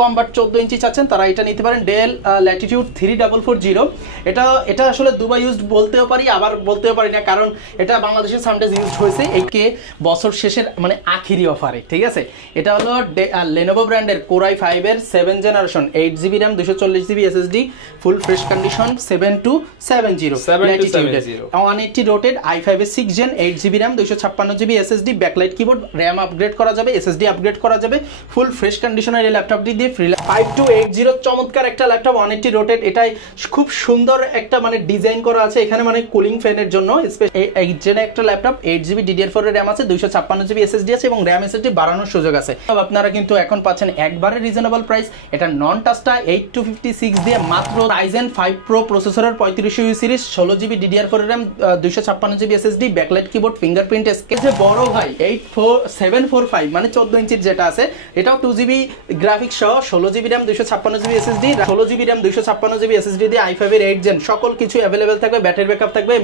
কম but 14 ইঞ্চি চাচ্ছেন তারা এটা নিতে পারেন। Del Latitude 3440। এটা আসলে দুবাই ইউজড বলতেও পারি আবার বলতেও পারি না, কারণ এটা বাংলাদেশের সামডেজ ইউজ হয়েছে একে বছর শেষের মানে আখিরি অফারে, ঠিক আছে। এটা হলো Lenovo ব্র্যান্ডের Core i5 এর 7 generation 8GB RAM 240GB SSD full fresh condition 7270 180 rotated i5 এর 6 gen 8GB RAM 256GB SSD backlight keyboard, RAM upgrade করা যাবে, SSD আপগ্রেড করা যাবে, ফুল ফ্রেশ কন্ডিশনের এই ল্যাপটপটি দিয়ে 5280 চমৎকার একটা ল্যাপটপ 180 রোটেড। এটাই খুব সুন্দর একটা মানে ডিজাইন করা আছে এখানে, মানে কুলিং ফ্যানের জন্য স্পেশালি একটা ল্যাপটপ 8GB DDR4 এর RAM আছে, 256GB SSD আছে এবং RAM SSD বাড়ানোর সুযোগ আছে। আপনারা কিন্তু এখন পাচ্ছেন একবারে রিজনেবল প্রাইস। এটা নন টাচটা 8256 দিয়ে মাত্র Ryzen 5 Pro প্রসেসরের 3500U সিরিজ 16GB DDR4 এর RAM 256GB SSD backlight keyboard fingerprint sketch বড় ভাই 745 মানে 14 ইঞ্চির যেটা আছে এটাও 2GB গ্রাফিক্স সহ 16GB RAM 256GB SSD 16GB RAM 256GB SSD দিয়ে i5 এর 8 জেন সকল কিছু अवेलेबल থাকবে, ব্যাটারি ব্যাকআপ থাকবে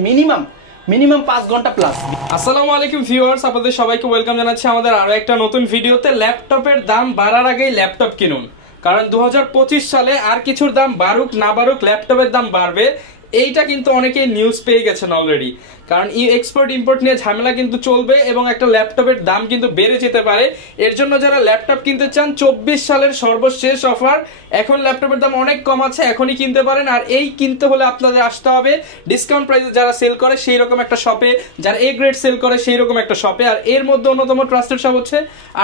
মিনিমাম 5 ঘন্টা প্লাস। আসসালামু আলাইকুম ভিউয়ার্স, আপনাদের সবাইকে ওয়েলকাম জানাচ্ছি আমাদের আরো একটা নতুন ভিডিওতে। ল্যাপটপের দাম বাড়ার আগেই ল্যাপটপ কিনুন, কারণ 2025 সালে আর কিছুর দাম বাড়ুক না বাড়ুক ল্যাপটপের দাম বাড়বে। এইটা কিন্তু অনেকেই নিউজ পেয়ে গেছেন অলরেডি, কারণ এক্সপোর্ট ইম্পোর্ট নিয়ে ঝামেলা কিন্তু চলবে এবং একটা ল্যাপটপের দাম কিন্তু বেড়ে যেতে পারে। এর জন্য যারা ল্যাপটপ কিনতে চান 24 সালের সর্বশেষ অফার, এখন ল্যাপটপের দাম অনেক কম আছে, এখনই কিনতে পারেন। আর এই কিনতে হলে আপনাদের আসতে হবে ডিসকাউন্ট প্রাইসে যারা সেল করে সেই রকম একটা শপে, যারা এ গ্রেড সেল করে সেই রকম একটা শপে। আর এর মধ্যে অন্যতম ট্রাস্টেড শপ হচ্ছে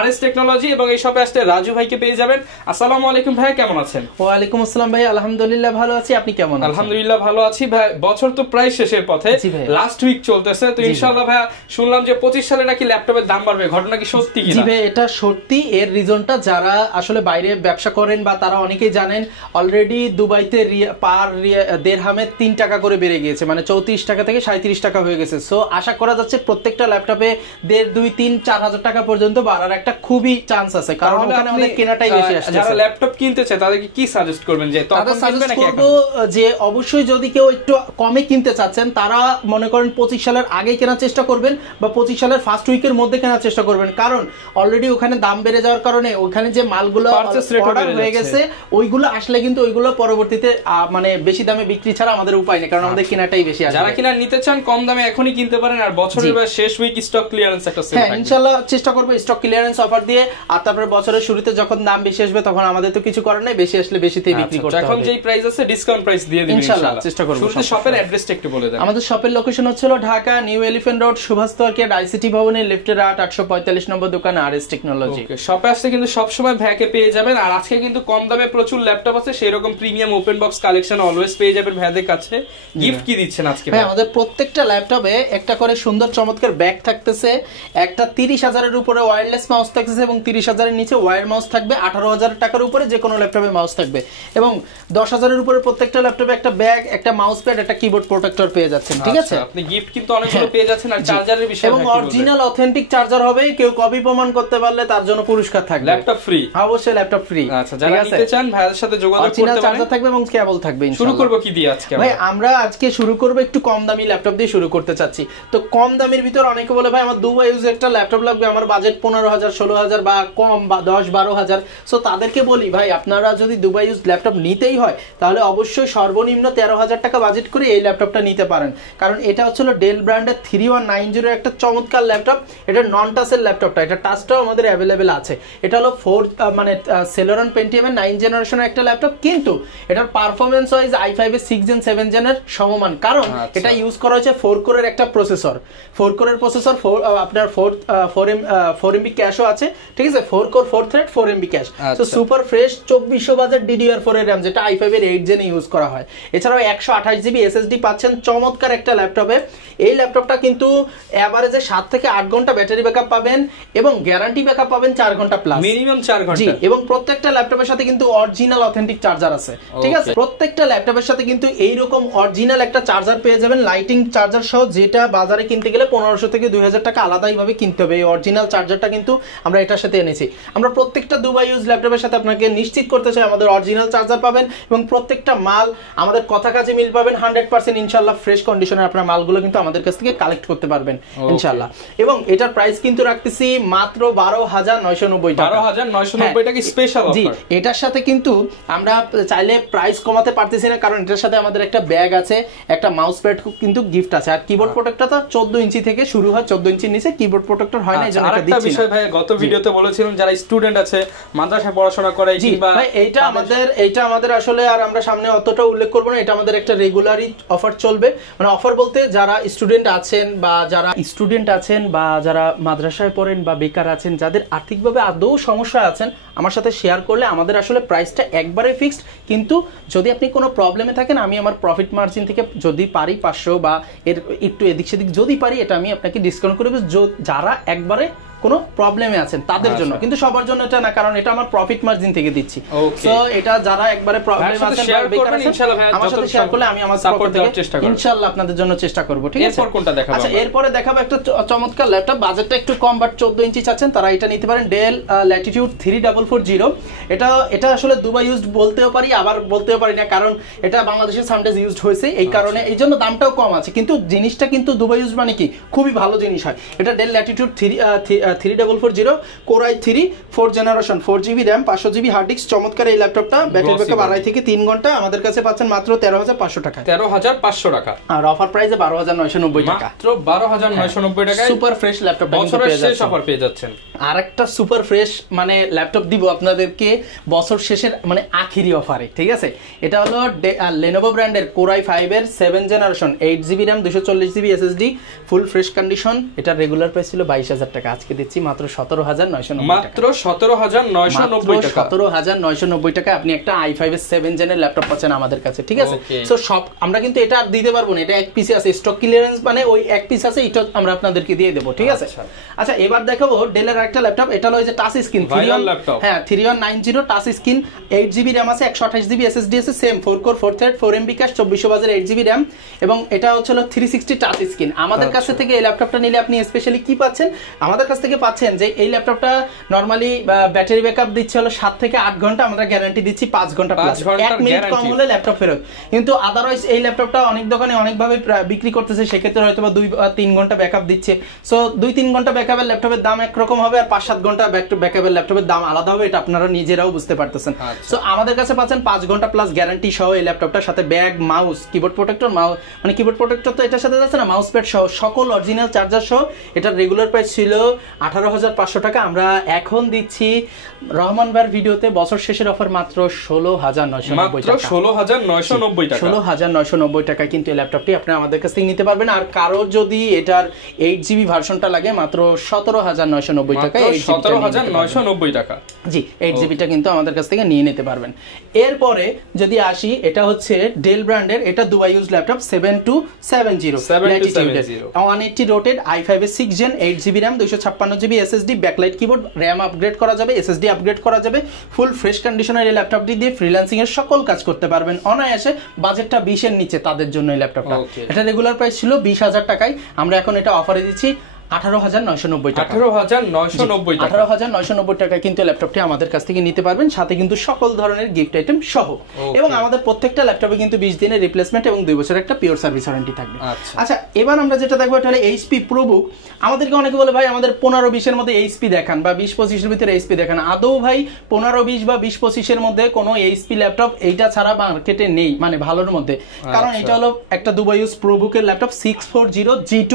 RS টেকনোলজি এবং এই শপে আসলে রাজু ভাইকে পেয়ে যাবেন। আসসালামু আলাইকুম ভাই, কেমন আছেন? ওয়ালাইকুম আসসালাম ভাই, আলহামদুলিল্লাহ ভালো আছি, আপনি কেমন আছেন? আলহামদুলিল্লাহ ভালো আছি ভাই। বছর তো প্রায় শেষের পথে, লাস্ট উইক চলতেছে, তো ইনশাআল্লাহ ভাই শুনলাম যে 25 সালে নাকি ল্যাপটপের দাম বাড়বে, ঘটনা কি সত্যি কিনা? জি ভাই, এটা সত্যি। এর রিজনটা যারা আসলে বাইরে ব্যবসা করেন বা তারা অনেকেই জানেন, অলরেডি দুবাইতে পার দিরহামে 3 টাকা করে বেড়ে গিয়েছে, মানে 34 টাকা থেকে 37 টাকা হয়ে গেছে। সো আশা করা যাচ্ছে প্রত্যেকটা ল্যাপটপে 1.5, 2, 3, 4 হাজার টাকা পর্যন্ত বাড়ার একটা খুবই চান্স আছে, কারণ ওখানে আমাদের কেনাটাই বেশি আসছে। যারা ল্যাপটপ কিনতে চায় তাদেরকে কি সাজেস্ট করবেন যে তখন কিনবে নাকি এখন? যে অবশ্যই যদি কেউ একটু কমে কিনতে চাচ্ছেন তারা মনে করেন 25 সালের আগে কেনার চেষ্টা করবেন বা 25 সালের ফার্স্ট উইকের মধ্যে কেনার চেষ্টা করবেন, কারণ অলরেডি ওখানে দাম বেড়ে যাওয়ার কারণে ওখানে যে মালগুলো অর্ডার হয়ে গেছে ওইগুলো আসলে কিন্তু ওইগুলো পরবর্তীতে মানে বেশি দামে বিক্রি ছাড়া আমাদের উপায় নেই, কারণ আমাদের কেনাটাই বেশি আসে। যারা কিনা নিতে চান কম দামে এখনই কিনতে পারেন। আর বছরের শেষ উইক স্টক ক্লিয়ারেন্স একটা সেল থাকবে, ইনশাআল্লাহ চেষ্টা করব স্টক ক্লিয়ারেন্স অফার দিয়ে। আর তারপরে বছরের শুরুতে যখন দাম বেশি আসবে তখন আমাদের তো কিছু করার নাই, বেশি আসলে বেশিতেই বিক্রি করতে হবে। এখন যেই প্রাইস আছে ডিসকাউন্ট প্রাইস দিয়ে দিবেন ইনশাআল্লাহ, চেষ্টা করব। শুরুতে শপের অ্যাড্রেসটা একটু বলে দেন। আমাদের শপের লোকেশন হচ্ছে Dhaka new elephant road Subhash market ICT ভবনের লিফটের 845 নম্বর দোকান RS টেকনোলজি। শপে আসলে কিন্তু সব সময় ভ্যাকে পেয়ে যাবেন। আর আজকে কিন্তু কম দামে প্রচুর ল্যাপটপ আছে, সেই রকম premium open box collection always পেয়ে যাবেন ভাইদের কাছে। গিফট কি দিচ্ছেন আজকে? ভাই আমাদের প্রত্যেকটা ল্যাপটপে একটা করে সুন্দর চমৎকার ব্যাগ থাকতেছে, একটা 30,000 এর উপরে ওয়্যারলেস মাউস থাকতেছে এবং 30,000 এর নিচে ওয়্যার মাউস থাকবে, 18,000 টাকার উপরে যে কোনো ল্যাপটপে মাউস থাকবে এবং 10,000 এর উপরে প্রত্যেকটা ল্যাপটপে একটা ব্যাগ, একটা মাউস প্যাড, একটা কিবোর্ড প্রোটেক্টর পেয়ে যাচ্ছেন, ঠিক আছে? আপনি গিফট কিন্তু অনেকগুলো পেয়ে যাচ্ছেন। আর চার্জারের বিষয় এবং অরিজিনাল অথেন্টিক চার্জার হবে, কেউ কপি প্রমাণ করতে পারলে তার জন্য পুরস্কার থাকবে। ল্যাপটপ ফ্রি, অবশ্যই ল্যাপটপ ফ্রি। আচ্ছা, যারা নিতে চান ভাইয়ের সাথে যোগাযোগ করতে পারেন। চার্জার থাকবে এবং কেবল থাকবে। শুরু করব কি দিয়ে আজকে? ভাই আমরা আজকে শুরু করব একটু কম দামি ল্যাপটপ দিয়ে শুরু করতে চাচ্ছি। তো কম দামের ভিতর অনেকে বলে ভাই আমার দুবাই ইউজ একটা ল্যাপটপ লাগবে, আমার বাজেট 15,000, 16,000 বা কম বা 10, 12,000। সো তাদেরকে বলি ভাই আপনারা যদি দুবাই ইউজ ল্যাপটপ নিতেই হয় তাহলে অবশ্যই সর্বনিম্ন 13,000 টাকা বাজেট করে এই ল্যাপটপটা নিতে পারেন, কারণ এটা হচ্ছে ডেল ব্র্যান্ডের 3190 একটা চমৎকার ল্যাপটপ। এটা নন টাচের ল্যাপটপটা, এটা টাচটাও আমাদের অ্যাভেলেবেল আছে। এটা হলো 4 মানে Celeron Pentium এর 9 জেনারেশনের একটা ল্যাপটপ, কিন্তু এটার পারফরম্যান্স ওয়াইজ i5 এর 6 জেন 7 জেনের সমমান, কারণ এটা ইউজ করা হয়েছে 4 কোরের একটা প্রসেসর। 4 কোরের প্রসেসর, আপনার 4 MB ক্যাশও আছে, ঠিক আছে? 4 core 4 thread 4 MB cash. So super fresh 2400 বাজার DDR4 এর RAM, যেটা i5 এর 8 জেনে ইউজ করা হয়। এছাড়াও 128GB SSD পাচ্ছেন চমৎকার একটা ল্যাপটপে। এই ল্যাপটপটা কিন্তু এভারেজে 7 থেকে 8 ঘন্টা ব্যাটারি ব্যাকআপ পাবেন এবং গ্যারান্টি ব্যাকআপ পাবেন 4 ঘন্টা প্লাস, মিনিমাম 4 ঘন্টা। জি, এবং প্রত্যেকটা ল্যাপটপের সাথে কিন্তু অরিজিনাল অথেন্টিক চার্জার আছে, ঠিক আছে? প্রত্যেকটা ল্যাপটপের সাথে কিন্তু এই রকম অরিজিনাল একটা চার্জার পেয়ে যাবেন, লাইটিং চার্জার সহ, যেটা বাজারে কিনতে গেলে 1500 থেকে 2000 টাকা আলাদাইভাবে কিনতে হবে। এই অরিজিনাল চার্জারটা কিন্তু আমরা এটার সাথে এনেছি। আমরা প্রত্যেকটা দুবাই ইউজ ল্যাপটপের সাথে আপনাকে নিশ্চিত করতে চাই আমাদের অরিজিনাল চার্জার পাবেন এবং প্রত্যেকটা মাল আমাদের কথা কাজে মিল পাবেন 100% ইনশাআল্লাহ ফ্রেশ কন্ডিশনে আপনার মালগুলো কিন্তু আমাদের কাছ থেকে কালেক্ট করতে পারবেন ইনশাআল্লাহ। এবং এটার প্রাইস কিন্তু রাখতেছি মাত্র 12,990 টাকা। 12,990 টাকা স্পেশাল অফার। জি, এটার সাথে কিন্তু আমরা চাইলে প্রাইস কমাতে পারতেছি না, কারণ এটার সাথে আমাদের একটা ব্যাগ আছে, একটা মাউস প্যাড কিন্তু গিফট আছে, আর কিবোর্ড প্রোটেক্টর তো 14 ইঞ্চি থেকে শুরু হয়, 14 ইঞ্চির নিচে কিবোর্ড প্রোটেক্টর হয় না, এজন্য এটা দিচ্ছি না। বিষয় ভাই গত ভিডিওতে বলেছিলাম যারা স্টুডেন্ট আছে মাদ্রাসায় পড়াশোনা করে কিংবা এইটা আমাদের আসলে আর আমরা সামনে অতটা উল্লেখ করব না, এটা আমাদের একটা রেগুলারই অফার চলবে। মানে অফার বলতে যারা স্টুডেন্ট আছেন বা যারা মাদ্রাসায় পড়েন বা বেকার আছেন, যাদের আর্থিকভাবে আদৌ সমস্যা আছেন, আমার সাথে শেয়ার করলে আমাদের আসলে প্রাইসটা একবারে ফিক্সড। কিন্তু যদি আপনি কোনো প্রবলেমে থাকেন, আমি আমার প্রফিট মার্জিন থেকে যদি পারি 500 বা এর একটু এদিক সেদিক যদি পারি, এটা আমি আপনাকে ডিসকাউন্ট করে দেব যারা একবারে কোনো প্রবলেমে আছেন তাদের জন্য, কিন্তু সবার জন্য এটা না, কারণ এটা আমার প্রফিট মার্জিন থেকে দিচ্ছি। সো এটা যারা একবারে প্রবলেমে আছেন বা বেকার আছেন, আমার সাথে শেয়ার করলে আমি আমার সাপোর্ট দেওয়ার চেষ্টা করব ইনশাআল্লাহ, আপনাদের জন্য চেষ্টা করব। ঠিক আছে, এরপর কোনটা দেখাবো? আচ্ছা, এরপরে দেখাবো একটা চমৎকার ল্যাপটপ, বাজেটটা একটু কম বাট 14 ইঞ্চি চাচ্ছেন তারা এটা নিতে পারেন। Del Latitude 3440। এটা আসলে দুবাই ইউজড বলতেও পারি, আবার বলতেও পারি না, কারণ এটা বাংলাদেশের সামডেজ ইউজড হয়েছে, এই কারণে এই জন্য দামটাও কম আছে, কিন্তু জিনিসটা কিন্তু দুবাই ইউজড মানে কি খুবই ভালো জিনিস হয়। এটা Dell Latitude 3440 Core i3 4th generation, 4GB RAM, 500GB hard disk. চমৎকার এই ল্যাপটপটা, ব্যাটারি ব্যাকআপ 2.5 থেকে 3 ঘন্টা। আমাদের কাছে পাচ্ছেন মাত্র 13,500 টাকা। 13,500 টাকা, আর অফার প্রাইসে 12,990 টাকা, মাত্র 12,990 টাকায় সুপার ফ্রেশ ল্যাপটপটা বছরের শেষ অফার পেয়ে যাচ্ছেন। আরেকটা সুপার ফ্রেশ মানে ল্যাপটপ দিব আপনাদেরকে বছর শেষের মানে আখেরি অফারে। ঠিক আছে, এটা হলো Lenovo ব্র্যান্ডের Core i5 এর 7th generation, 8GB RAM, 240GB SSD, full fresh condition. এটা রেগুলার প্রাইস ছিল 22,000 টাকা, আজকে দিচ্ছি মাত্র 17,990 মাত্র 17,990 টাকা। 17,990 টাকা আপনি একটা i5 এর 7th জেনের ল্যাপটপ পাচ্ছেন আমাদের কাছে। ঠিক আছে, সো সব আমরা কিন্তু এটা আর দিতে পারবো না, এটা এক পিসে আছে, স্টক ক্লিয়ারেন্স মানে ওই এক পিস আছে, এটা আমরা আপনাদেরকে দিয়ে দেব। ঠিক আছে, আচ্ছা এবার দেখাবো ডেলের একটা ল্যাপটপ, এটা হলো যে touch screen 3190 touch screen, 8GB RAM আছে, 128GB SSD আছে, same 4 core 4 thread 4MB cash, 2400 বাজের 8GB RAM, এবং এটা হচ্ছে 360 টাচ স্ক্রিন। আমাদের কাছ থেকে এই ল্যাপটপটা নিলে আপনি স্পেশালি কি পাচ্ছেন, আমাদের কাছ থেকে পাচ্ছেন যে এই ল্যাপটপটা নরমালি ব্যাটারি ব্যাকআপ দিচ্ছে হলো 7 থেকে 8 ঘন্টা, আমরা গ্যারান্টি দিচ্ছি 5 ঘন্টা প্লাস, 1 মিনিট কম হলে ল্যাপটপ ফেরত। কিন্তু আদারওয়াইজ এই ল্যাপটপটা অনেক দোকানে অনেকভাবে বিক্রি করতেছে, সেক্ষেত্রে হয়তো বা 2-3 ঘন্টা ব্যাকআপ দিচ্ছে। সো 2-3 ঘন্টা ব্যাকআপের ল্যাপটপের দাম একরকম হবে, আর 5-7 ঘন্টা ব্যাকআপের ল্যাপটপের দাম আলাদা হবে, এটা আপনারা নিজেরাও বুঝতে পারতেছেন। সো আমাদের কাছে পাচ্ছেন 5 ঘন্টা প্লাস গ্যারান্টি সহ এই ল্যাপটপটার সাথে ব্যাগ, মাউস, কিবোর্ড প্রোটেক্টর, মানে কিবোর্ড প্রোটেক্টর তো এটার সাথে আছে না, মাউস প্যাড সহ সকল অরিজিনাল চার্জার সহ। এটার রেগুলার প্রাইস ছিল 18,500 টাকা, আমরা এখন দিচ্ছি রহমান ভাইয়ের ভিডিওতে বছর শেষের অফার মাত্র 16,990 টাকা। 16,990 টাকা, 16,990 টাকা কিন্তু এই ল্যাপটপটি আপনি আমাদের কাছ থেকে নিতে পারবেন। আর কারো যদি এটার 8GB ভার্সনটা লাগে মাত্র 17,990 টাকা, 17,990 টাকা। জি, 8GBটা কিন্তু আমাদের কাছ থেকে নিয়ে নিতে পারবেন। এরপরে যদি আসি, এটা হচ্ছে ডেল ব্র্যান্ডের, এটা Dubai use laptop 7270 180 rotated i5 এর 6 gen, 8GB RAM, 256GB SSD, backlight keyboard, RAM upgrade করা যাবে, SSD আপগ্রেড করা যাবে, ফুল ফ্রেশ কন্ডিশনের এই ল্যাপটপটি দিয়ে ফ্রিল্যান্সিং এর সকল কাজ করতে পারবেন অনায়াসে। বাজেটটা 20 এর নিচে তাদের জন্য এই ল্যাপটপটা। এটা রেগুলার প্রাইস ছিল 20,000 টাকায়, আমরা এখন এটা অফারে দিচ্ছি 18,990 টাকা। 18,990 টাকা কিন্তু ল্যাপটপটি আমাদের কাছ থেকে নিতে পারবেন, সাথে কিন্তু সকল ধরনের গিফট আইটেম সহ। এবং আমাদের প্রত্যেকটা ল্যাপটপে কিন্তু 20 দিনের রিপ্লেসমেন্ট এবং 2 বছরের একটা পিওর সার্ভিস ওয়ারেন্টি থাকবে। আচ্ছা, এবার আমরা যেটা দেখবো এটা হলো HP ProBook। আমাদেরকে অনেকে বলে ভাই আমাদের 15-20 এর মধ্যে HP দেখান বা 20-25 এর ভিতরে HP দেখান। আদৌ ভাই 15-20 বা 20-25 এর মধ্যে কোনো HP ল্যাপটপ এইটা ছাড়া মার্কেটে নেই, মানে ভালোর মধ্যে। কারণ এটা হলো একটা দুবাই ইউজ ProBook এর ল্যাপটপ 640G2।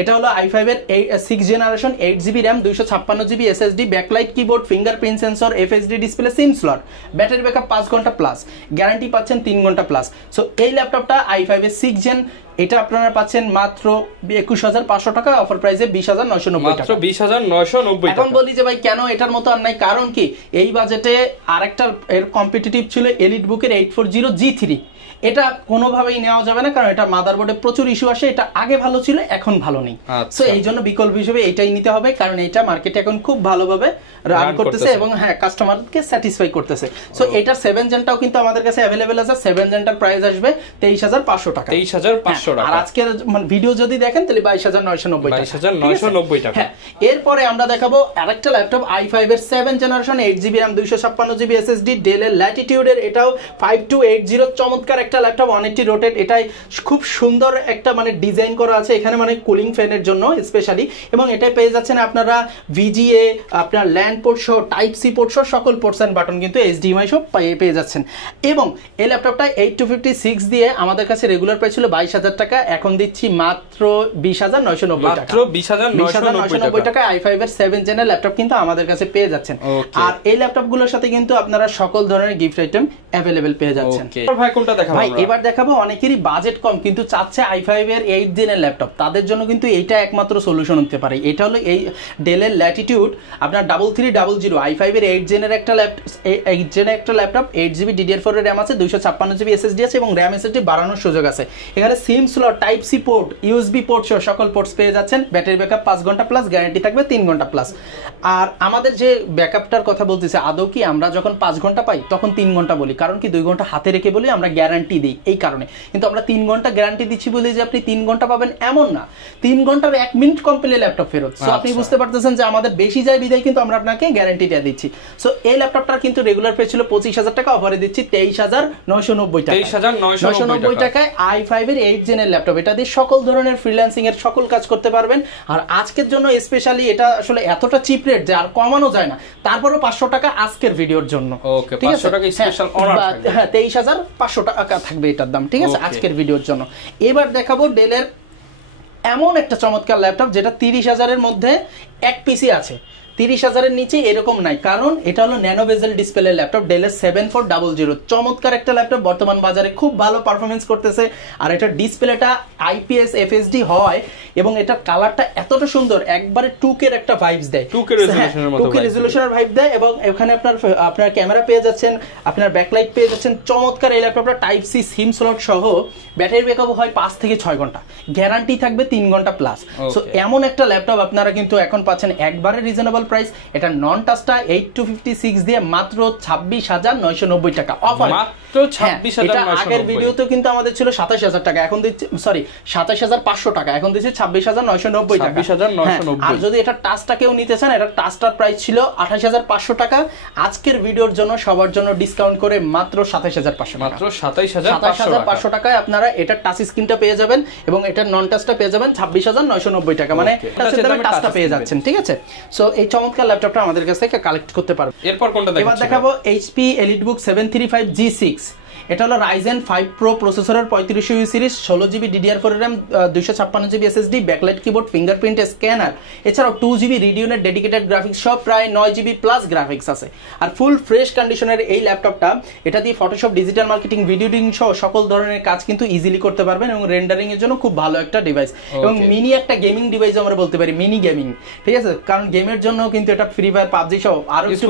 এটা হলো i5 এর 6 generation, 8GB RAM, 256GB SSD, backlight keyboard, fingerprint sensor, FHD display, সিম স্লট, ব্যাটারি ব্যাকআপ 5 ঘন্টা প্লাস, গ্যারান্টি পাচ্ছেন 3 ঘন্টা প্লাস। সো এই ল্যাপটপটা i5 এর 6 জেন, এটা আপনারা পাচ্ছেন মাত্র 21,500 টাকা, অফার প্রাইসে 20,990 টাকা, 20,990 টাকা। এখন বলি যে ভাই কেন এটার মতো আর নাই, কারণ কি এই বাজেটে আরেকটা এর কম্পিটিটিভ ছিল এলিটবুকের 840G3। এটা কোনোভাবেই নেওয়া যাবে না, কারণ এটা মাদারবোর্ডে প্রচুর ইস্যু আসে, এটা আগে ভালো ছিল এখন ভালো নেই। সো এই জন্য বিকল্প হিসেবে এটাই নিতে হবে, কারণ এটা মার্কেটে এখন খুব ভালোভাবে রান করতেছে এবং হ্যাঁ কাস্টমারকে স্যাটিসফাই করতেছে। সো এটার 7 জেনটাও কিন্তু আমাদের কাছে অ্যাভেলেবেল আছে। 7 জেনটার প্রাইস আসবে 23,500 টাকা। 23,500 500 টাকা। আর আজকের মানে ভিডিও যদি দেখেন তাহলে 22,990 টাকা। 22,990 টাকা। হ্যাঁ, এরপরে আমরা দেখাবো আরেকটা ল্যাপটপ i5 এর 7 generation 8GB RAM 256GB SSD ডেলের ল্যাটিটিউডের, এটাও 5280 চমৎকার একটা ল্যাপটপ, অনেকটি রোটেট। এটাই খুব সুন্দর একটা মানে ডিজাইন করা আছে এখানে, মানে কুলিং ফ্যানের জন্য স্পেশালি। এবং এটাই পেয়ে যাচ্ছেন আপনারা VGA, আপনার ল্যান্ড পোর্ট সহ, টাইপ সি পোর্ট সহ সকল পোর্টস এন্ড বাটন কিন্তু HDMI সহ পেয়ে যাচ্ছেন। এবং এই ল্যাপটপটা 8256 দিয়ে আমাদের কাছে রেগুলার প্রাইস ছিল 22,000 টাকা, এখন দিচ্ছি মাত্র 20,990 টাকা। মাত্র 20,990 টাকা i5 এর 7 জেনের ল্যাপটপ কিন্তু আমাদের কাছে পেয়ে যাচ্ছেন। আর এই ল্যাপটপগুলোর সাথে কিন্তু আপনারা সকল ধরনের গিফট আইটেম अवेलेबल পেয়ে যাচ্ছেন। ভাই কোনটা দেখাবো? ভাই এবার দেখাবো অনেকেরই বাজেট কম কিন্তু চাচ্ছে i5 এর 8 জেনের ল্যাপটপ, তাদের জন্য কিন্তু এইটা একমাত্র সলিউশন হতে পারে। এটা হলো এই ডেলের ল্যাটিটিউড আপনার 3300 i5 এর 8 জেনের একটা ল্যাপটপ, 8 জেনের একটা ল্যাপটপ, 8GB DDR4 এর RAM আছে, 256GB SSD আছে এবং RAM SSD বাড়ানোর সুযোগ আছে। এখানে SIM slot, type C port, USB port সহ সকল পোর্টস পেয়ে যাচ্ছেন। ব্যাটারি ব্যাকআপ 5 ঘন্টা প্লাস, গ্যারান্টি থাকবে 3 ঘন্টা প্লাস। আর আমাদের যে ব্যাকআপটার কথা বলতেছে, আদৌ কি আমরা যখন 5 ঘন্টা পাই তখন 3 ঘন্টা বলি, কারণ কি 2 ঘন্টা হাতে রেখে বলি আমরা গ্যারান্টি দিই এই কারণে। কিন্তু আমরা 3 ঘন্টা গ্যারান্টি দিচ্ছি বলে যে আপনি 3 ঘন্টা পাবেন এমন না, 3 ঘন্টার 1 মিনিট কম পেলে ল্যাপটপ ফেরত। সো আপনি বুঝতে পারতেছেন যে আমাদের বেশি যায় বিদায় কিন্তু আমরা আপনাকে গ্যারান্টিটা দিচ্ছি। সো এই ল্যাপটপটার কিন্তু রেগুলার প্রাইস ছিল 25,000 টাকা, অফারে দিচ্ছি 23,990 টাকা। 23,990 টাকায় i5 এর 8 জেনের ল্যাপটপ, এটা দিয়ে সকল ধরনের ফ্রিল্যান্সিং এর সকল কাজ করতে পারবেন। আর আজকের জন্য স্পেশালি এটা আসলে এতটা চিপ রেট যে আর কমানো যায় না, তারপরেও 500 টাকা আজকের ভিডিওর জন্য। ওকে, 500 টাকা স্পেশাল অনার থাকবে। হ্যাঁ, 23,500 টাকা থাকবে এটার দাম, ঠিক আছে, আজকের ভিডিওর জন্য। এবার দেখাবো ডেলের এমন একটা চমৎকার ল্যাপটপ যেটা 30,000 এর মধ্যে এক পিসি আছে, 30,000 এর নিচে এরকম নাই, কারণ এটা হলো ন্যানো বেজেল ডিসপ্লে ল্যাপটপ, ডেলের 7400। চমৎকার একটা ল্যাপটপ, বর্তমান বাজারে খুব ভালো পারফরমেন্স করতেছে। আর এটা ডিসপ্লেটা IPS FHD হয় এবং এটা কালারটা এতটা সুন্দর, একবারে 2K এর একটা ভাইবস দেয়, 2K রেজোলিউশনের মতো 2K রেজোলিউশনের ভাইব দেয়। এবং এখানে আপনার ক্যামেরা পেয়ে যাচ্ছেন, আপনার ব্যাকলাইট পেয়ে যাচ্ছেন। চমৎকার এই ল্যাপটপটা টাইপ সি সিম স্লট সহ, ব্যাটারি ব্যাকআপ হয় 5 থেকে 6 ঘন্টা, গ্যারান্টি থাকবে 3 ঘন্টা প্লাস। সো এমন একটা ল্যাপটপ আপনারা কিন্তু এখন পাচ্ছেন একবারে রিজনেবল প্রাইস। এটা নন টাচটা 8256 দিয়ে মাত্র 26,990 টাকা অফার। মাত্র 26,990। আগের ভিডিওতে কিন্তু আমাদের ছিল 27,000 টাকা, এখন দিচ্ছি 27,500 টাকা, এখন দিচ্ছি 26,990 টাকা। 26,990। আর যদি এটা টাচটা কেউ নিতে চান, এটা টাচটার প্রাইস ছিল 28,500 টাকা, আজকের ভিডিওর জন্য সবার জন্য ডিসকাউন্ট করে মাত্র 27,500 টাকা। মাত্র 27,500 টাকায় আপনারা এটা টাচ স্ক্রিনটা পেয়ে যাবেন এবং এটা নন টাচটা পেয়ে যাবেন 26,990 টাকা, মানে টাচটা পেয়ে যাচ্ছেন, ঠিক আছে। সো এই চমৎকার ল্যাপটপটা আমাদের কাছ থেকে কালেক্ট করতে পারবেন। এরপর কোনটা দেখাবো? এবার দেখাবো HP EliteBook 735G6। এটা হলো Ryzen 5 Pro প্রসেসরের 3500U series, 16GB DDR4 RAM, 256GB SSD, backlight keyboard, fingerprint scanner, এছাড়াও 2GB রেডিওনের ডেডিকেটেড গ্রাফিক্স সহ প্রায় 9GB প্লাস গ্রাফিক্স আছে। আর ফুল ফ্রেশ কন্ডিশনের এই ল্যাপটপটা, এটা দিয়ে Photoshop, digital marketing, video editing সহ সকল ধরনের কাজ কিন্তু ইজিলি করতে পারবেন এবং রেন্ডারিং এর জন্য খুব ভালো একটা ডিভাইস এবং মিনি একটা গেমিং ডিভাইস আমরা বলতে পারি, মিনি গেমিং, ঠিক আছে। কারণ গেমের জন্য কিন্তু এটা ফ্রি ফায়ার, পাবজি সহ আরো কিছু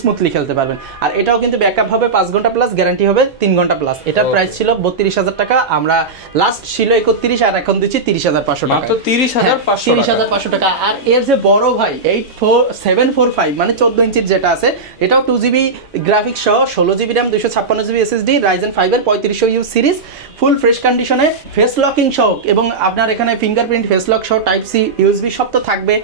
স্মুথলি খেলতে পারবেন। আর এটাও কিন্তু ব্যাকআপ হবে 5 ঘন্টা প্লাস, গ্যারান্টি হবে 3 ঘন্টা প্লাস। এটার প্রাইস ছিল 32,000 টাকা, আমরা লাস্ট ছিল 31 আর এখন দিচ্ছি 30,500 টাকা, মাত্র 30,500 টাকা। আর এর যে বড় ভাই 745 মানে 14 ইঞ্চির যেটা আছে, এটাও 2GB গ্রাফিক্স সহ, 16GB RAM, 256GB SSD, Ryzen 5 এর 3500U সিরিজ, ফুল ফ্রেশ কন্ডিশনে, ফেস লকিং সহ এবং আপনার এখানে ফিঙ্গারপ্রিন্ট, ফেস লক সহ, টাইপ সি, USB সব তো থাকবে।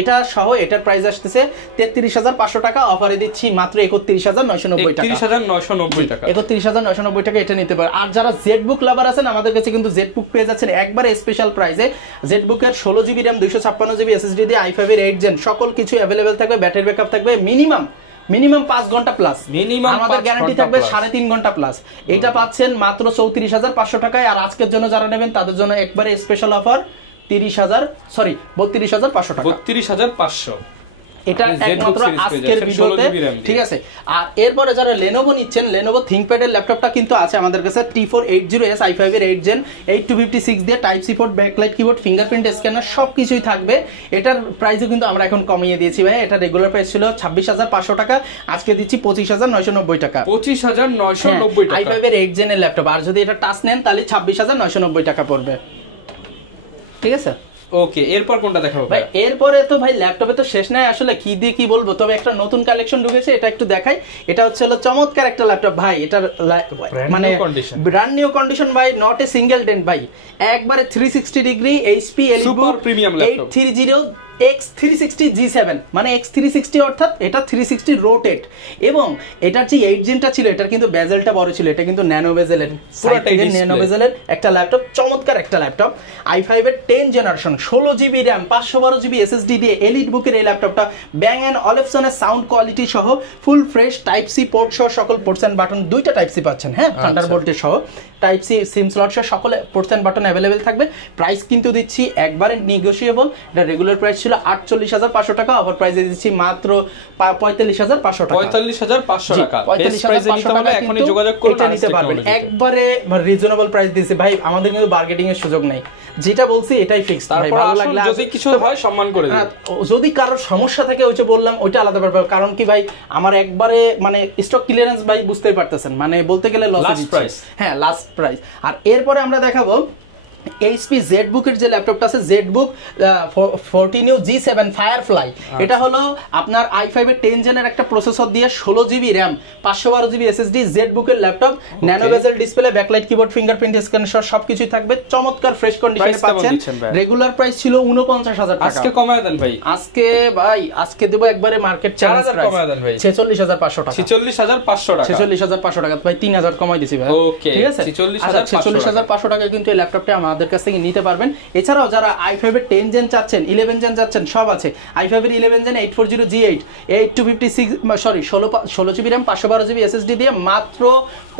এটা সহ এটার প্রাইস আসতেছে 33,500 টাকা, অফারে দিচ্ছি মাত্র 31,990 টাকা। 31,990 টাকা, 31,990 টাকা এটা নিতে পারে। আর যারা জেডবুক লাভার আছেন, আমাদের কাছে কিন্তু জেডবুক পেয়ে যাচ্ছেন একবারে স্পেশাল প্রাইসে। জেডবুকের 16GB RAM, 256GB SSD দিয়ে i5 এর 8 জেন সকল কিছু अवेलेबल থাকবে, ব্যাটারি ব্যাকআপ থাকবে মিনিমাম 5 ঘন্টা প্লাস, আমাদের গ্যারান্টি থাকবে 3.5 ঘন্টা প্লাস। এটা পাচ্ছেন মাত্র 34,500 টাকায়। আর আজকের জন্য যারা নেবেন তাদের জন্য একবারে স্পেশাল অফার 32,500 টাকা, 32,500। এটা একমাত্র আজকের ভিডিওতে, ঠিক আছে। আর এরপরে যারা Lenovo নিচ্ছেন, Lenovo ThinkPad এর ল্যাপটপটা কিন্তু আছে আমাদের কাছে, T480S i5 এর 8 জেন, 8256 দিয়ে, type C port, backlight keyboard, fingerprint scanner সবকিছুই থাকবে। এটার প্রাইসও কিন্তু আমরা এখন কমিয়ে দিয়েছি ভাই, এটা রেগুলার প্রাইস ছিল 26,500 টাকা, আজকে দিচ্ছি 25,990 টাকা, 25,990 টাকা i5 এর 8 জেনের ল্যাপটপ। আর যদি এটা টাচ নেন তাহলে 26,990 টাকা পড়বে, ঠিক আছে। ওকে, এরপর কোনটা দেখাবো ভাই? এরপরে তো ভাই ল্যাপটপে তো শেষ নাই আসলে, কি দিয়ে কি বলবো, তবে একটা নতুন কালেকশন ঢুকেছে, এটা একটু দেখাই। এটা হচ্ছে হলো চমৎকার একটা ল্যাপটপ ভাই, এটার মানে ব্র্যান্ড নিউ কন্ডিশন ভাই, নট এ সিঙ্গেল ডেন্ট ভাই, একবারে 360 degree HP EliteBook premium laptop 830 X360 G7, মানে X360 অর্থাৎ এটা 360 রোটেট, এবং এটার যে 8 জেনটা ছিল এটার কিন্তু বেজেলটা বড় ছিল, এটা কিন্তু ন্যানো বেজেলের, পুরোটাই ন্যানো বেজেলের একটা ল্যাপটপ, চমৎকার একটা ল্যাপটপ। i5 এর 10 generation, 16 GB RAM, 512 GB SSD দিয়ে এলিট বুকের এই ল্যাপটপটা ব্যাং এন্ড অলিভসনের সাউন্ড কোয়ালিটি সহ full fresh type C port সহ সকল পোর্টস এন্ড বাটন, দুইটা টাইপ সি পাচ্ছেন, হ্যাঁ, থান্ডারবোল্টের সহ টাইপ সি সিম স্লট সহ সকল পোর্টস এন্ড বাটন অ্যাভেলেবেল থাকবে। প্রাইস কিন্তু দিচ্ছি একবারে নেগোশিয়েবল, এটা রেগুলার প্রাইস ছিল 48,500 টাকা, অফার প্রাইসে দিচ্ছি মাত্র 45,500 টাকা। 45,500 টাকা বেস্ট প্রাইসে নিতে হলে এখনই যোগাযোগ করুন, এটা নিতে পারবেন একবারে রিজনেবল প্রাইস দিয়েছে ভাই, আমাদের কিন্তু বার্গেনিং এর সুযোগ নেই, যেটা বলছি এটাই ফিক্সড ভাই। ভালো লাগলে যদি কিছু হয় সম্মান করে দিন, যদি কারো সমস্যা থাকে ওই যে বললাম ওইটা আলাদা ব্যাপার, কারণ কি ভাই আমার একবারে মানে স্টক ক্লিয়ারেন্স ভাই, বুঝতেই পারতেছেন, মানে বলতে গেলে লস প্রাইস, হ্যাঁ লাস্ট প্রাইস। আর এরপরে আমরা দেখাবো এইচপি ZBook এর যে ল্যাপটপটা আছে, ZBook 14U G7 Firefly, এটা হলো আপনার i5 এর 10 জেনের একটা প্রসেসর দিয়ে 16 GB RAM, 512 GB SSD, ZBook এর ল্যাপটপ, ন্যানো বেজেল display, backlight keyboard, fingerprint scan সহ সবকিছুই থাকবে, চমৎকার ফ্রেশ কন্ডিশনে পাচ্ছেন। রেগুলার প্রাইস ছিল 49,000 টাকা, আজকে কমায় দেন ভাই, আজকে ভাই আজকে দেব একবারে মার্কেট চ্যালেঞ্জ প্রাইস, কমায় দেন ভাই 46,500 টাকা, 46,500 টাকা, 46,500 টাকা ভাই, 3,000 কমাই দিছি ভাই, ওকে ঠিক আছে, 46,500 টাকা কিন্তু এই ল্যাপটপটা আমাদের কাছ থেকে নিতে পারবেন। এছাড়াও যারা i5 এর 10 জেন চাচ্ছেন, 11 জেন চাচ্ছেন, সব আছে। i5 এর 11 gen 840 G8 16 GB RAM, 512 GB SSD দিয়ে মাত্র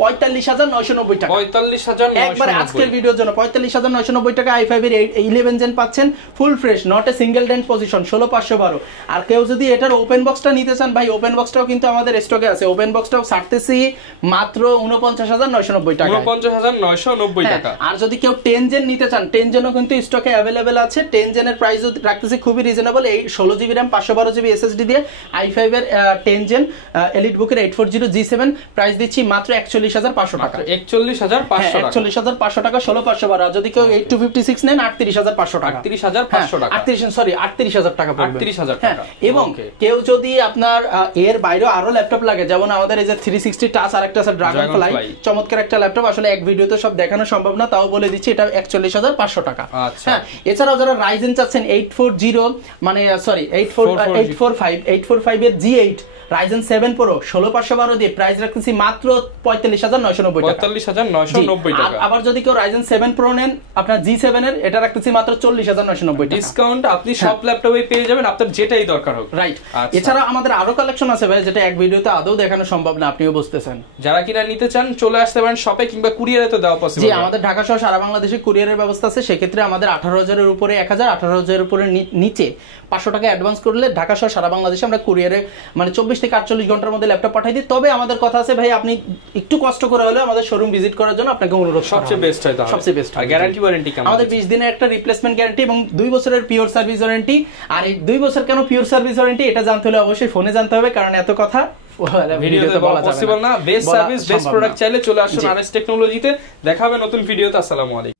45,990 টাকা, 45,990 একবার আজকের ভিডিওর জন্য 45,990 টাকা i5 এর 11 জেন পাচ্ছেন, full fresh, not a single dent position, 16,512। আর কেউ যদি এটার ওপেন বক্সটা নিতে চান ভাই, ওপেন বক্সটাও কিন্তু আমাদের স্টকে আছে, ওপেন বক্সটাও ছাড়তেছি মাত্র 49,990 টাকা, 49,990 টাকা। আর যদি কেউ 10 জেন নিতে চান, 10 জেনও কিন্তু স্টকে অ্যাভেলেবেল আছে, 10 জেনের প্রাইসও রাখতেছি খুবই রিজনেবল, এই 16 জিবি র্যাম, 512 জিবি এসএসডি দিয়ে i5 এর 10 জেন এলিট বুকের 840 G7 প্রাইস দিচ্ছি মাত্র 41,500 টাকা, 41,500 টাকা, 41,500 টাকা, 16,512। যদি কেউ 8256 নেন 38,500 টাকা, 38,500 টাকা, 38,000 টাকা পড়বে, 38,000 টাকা। এবং কেউ যদি আপনার এর বাইরেও আরো ল্যাপটপ লাগে, যেমন আমাদের এই যে 360 টাচ আরেকটা আছে ড্রাগনফ্লাই, চমৎকার একটা ল্যাপটপ, আসলে এক ভিডিওতে সব দেখানো সম্ভব না, তাও বলে দিচ্ছি এটা 41,500 টাকা। হ্যাঁ, এছাড়াও যারা রাইজেন চাচ্ছেন 840 মানে সরি 845 এর G8 রাইজেন 7 প্রো 16,512 দিয়ে প্রাইস রাখতেছি মাত্র 45,990 টাকা, 45,990 টাকা। আবার যদি কেউ রাইজেন 7 প্রো নেন আপনার G7 এর, এটা রাখতেছি মাত্র 40,990 টাকা, ডিসকাউন্ট আপনি সব ল্যাপটপে পেয়ে যাবেন, আপনার যেটাই দরকার হোক, রাইট। এছাড়া আমাদের আরো কালেকশন আছে ভাই, যেটা এক ভিডিওতে আদৌ দেখানো সম্ভব না, আপনিও বুঝতেছেন। যারা কিনা নিতে চান চলে আসতে পারেন শপে, কিংবা কুরিয়ারে তো দেওয়া পসিবল। জি, আমাদের ঢাকা সহ সারা বাংলাদেশে কুরিয়ারের ব্যবস্থা আছে, সেক্ষেত্রে আমাদের 18,000 এর উপরে 1,000, 18,000 এর উপরে নিচে 500 টাকা অ্যাডভান্স করলে ঢাকা সহ সারা বাংলাদেশে আমরা কুরিয়ারে মানে 24 থেকে 48 ঘন্টার মধ্যে ল্যাপটপ পাঠাই দিই। তবে আমাদের কথা আছে ভাই, আপনি একটু কষ্ট করে হলেও আমাদের শোরুম ভিজিট করার জন্য আপনাকে অনুরোধ, সবচেয়ে বেস্ট হয়, সবচেয়ে বেস্ট। আর গ্যারান্টি ওয়ারেন্টি কেমন? আমাদের 20 দিনের একটা রিপ্লেসমেন্ট গ্যারান্টি এবং 2 বছরের পিওর সার্ভিস ওয়ারেন্টি। আর এই 2 বছর কেন পিওর সার্ভিস ওয়ারেন্টি এটা জানতে হলে অবশ্যই ফোনে জানতে হবে, কারণ এত কথা ভিডিওতে বলা পসিবল না। বেস্ট সার্ভিস বেস্ট প্রোডাক্ট চাইলে চলে আসুন আরএস টেকনোলজিতে। দেখা হবে নতুন ভিডিওতে। আসসালামু আলাইকুম।